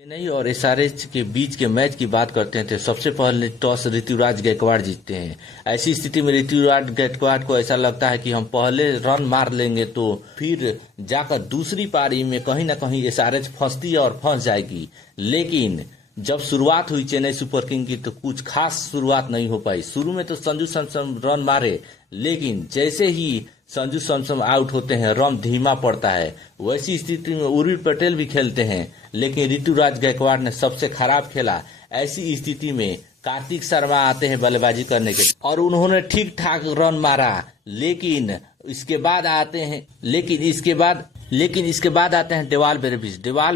चेन्नई और एसआरएच के बीच के मैच की बात करते हैं तो सबसे पहले टॉस ऋतुराज गायकवाड़ जीतते हैं। ऐसी स्थिति में ऋतुराज गायकवाड़ को ऐसा लगता है कि हम पहले रन मार लेंगे तो फिर जाकर दूसरी पारी में कहीं ना कहीं एसआरएच फंसती है और फंस जाएगी। लेकिन जब शुरुआत हुई चेन्नई सुपर किंग की तो कुछ खास शुरुआत नहीं हो पाई। शुरू में तो संजू सैमसन रन मारे, लेकिन जैसे ही संजू सैमसन आउट होते हैं रन धीमा पड़ता है। वैसी स्थिति में उर्विल पटेल भी खेलते हैं, लेकिन ऋतुराज गायकवाड़ ने सबसे खराब खेला। ऐसी स्थिति में कार्तिक शर्मा आते हैं बल्लेबाजी करने के और उन्होंने ठीक ठाक रन मारा, लेकिन इसके बाद आते हैं डेवाल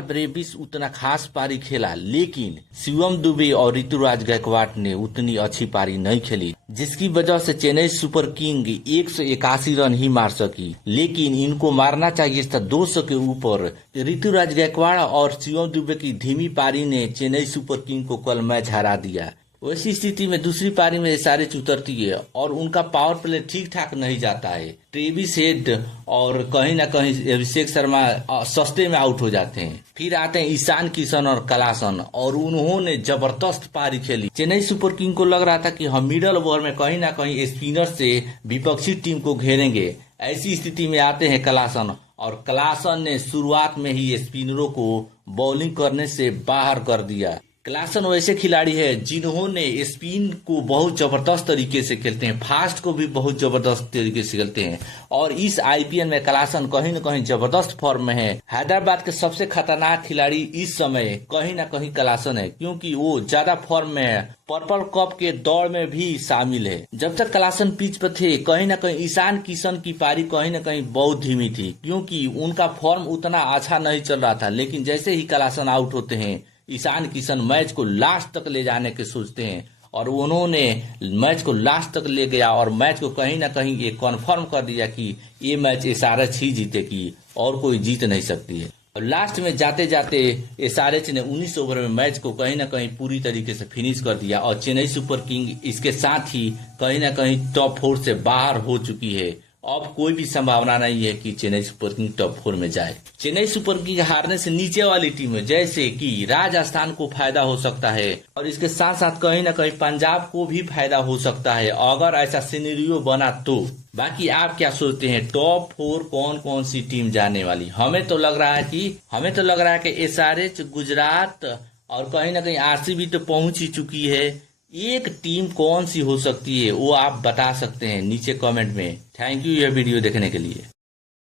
ब्रेविस उतना खास पारी खेला, लेकिन शिवम दुबे और ऋतुराज गायकवाड़ ने उतनी अच्छी पारी नहीं खेली, जिसकी वजह से चेन्नई सुपर किंग 181 रन ही मार सकी। लेकिन इनको मारना चाहिए था 200 के ऊपर। ऋतुराज गायकवाड़ और शिवम दुबे की धीमी पारी ने चेन्नई सुपर किंग को कल मैच हरा दिया। वैसी स्थिति में दूसरी पारी में एसआरएच उतरती है और उनका पावर प्ले ठीक ठाक नहीं जाता है। ट्रेविस हेड और कहीं ना कहीं अभिषेक शर्मा सस्ते में आउट हो जाते हैं। फिर आते हैं ईशान किशन और कलासन और उन्होंने जबरदस्त पारी खेली। चेन्नई सुपर किंग को लग रहा था कि हम मिडल ओवर में कहीं ना कहीं स्पिनर से विपक्षी टीम को घेरेंगे। ऐसी स्थिति में आते हैं कलासन और कलासन ने शुरुआत में ही स्पिनरों को बॉलिंग करने से बाहर कर दिया। क्लासन वैसे खिलाड़ी है जिन्होंने स्पिन को बहुत जबरदस्त तरीके से खेलते हैं, फास्ट को भी बहुत जबरदस्त तरीके से खेलते हैं और इस आईपीएल में क्लासन कहीं न कहीं जबरदस्त फॉर्म में है। हैदराबाद के सबसे खतरनाक खिलाड़ी इस समय कहीं न कहीं क्लासन है, क्योंकि वो ज्यादा फॉर्म में है, पर्पल कप के दौड़ में भी शामिल है। जब तक क्लासन पिच पर थे कहीं न कहीं ईशान किशन की पारी कहीं न कहीं बहुत धीमी थी, क्योंकि उनका फॉर्म उतना अच्छा नहीं चल रहा था। लेकिन जैसे ही क्लासन आउट होते हैं ईशान किशन मैच को लास्ट तक ले जाने के सोचते हैं और उन्होंने मैच को लास्ट तक ले गया और मैच को कहीं ना कहीं ये कन्फर्म कर दिया कि ये मैच एसआरएच ही जीतेगी और कोई जीत नहीं सकती है। और लास्ट में जाते जाते एसआरएच ने 19 ओवर में मैच को कहीं ना कहीं पूरी तरीके से फिनिश कर दिया और चेन्नई सुपर किंग इसके साथ ही कहीं ना कहीं टॉप 4 से बाहर हो चुकी है। अब कोई भी संभावना नहीं है कि चेन्नई सुपर किंग टॉप 4 में जाए। चेन्नई सुपर किंग हारने से नीचे वाली टीम जैसे कि राजस्थान को फायदा हो सकता है और इसके साथ साथ कहीं ना कहीं पंजाब को भी फायदा हो सकता है अगर ऐसा सिनेरियो बना तो। बाकी आप क्या सोचते हैं, टॉप 4 कौन कौन सी टीम जाने वाली? हमें तो लग रहा है कि एसआरएच, गुजरात और कहीं ना कहीं आरसीबी तो पहुंच ही चुकी है। एक टीम कौन सी हो सकती है वो आप बता सकते हैं नीचे कमेंट में। थैंक यू यह वीडियो देखने के लिए।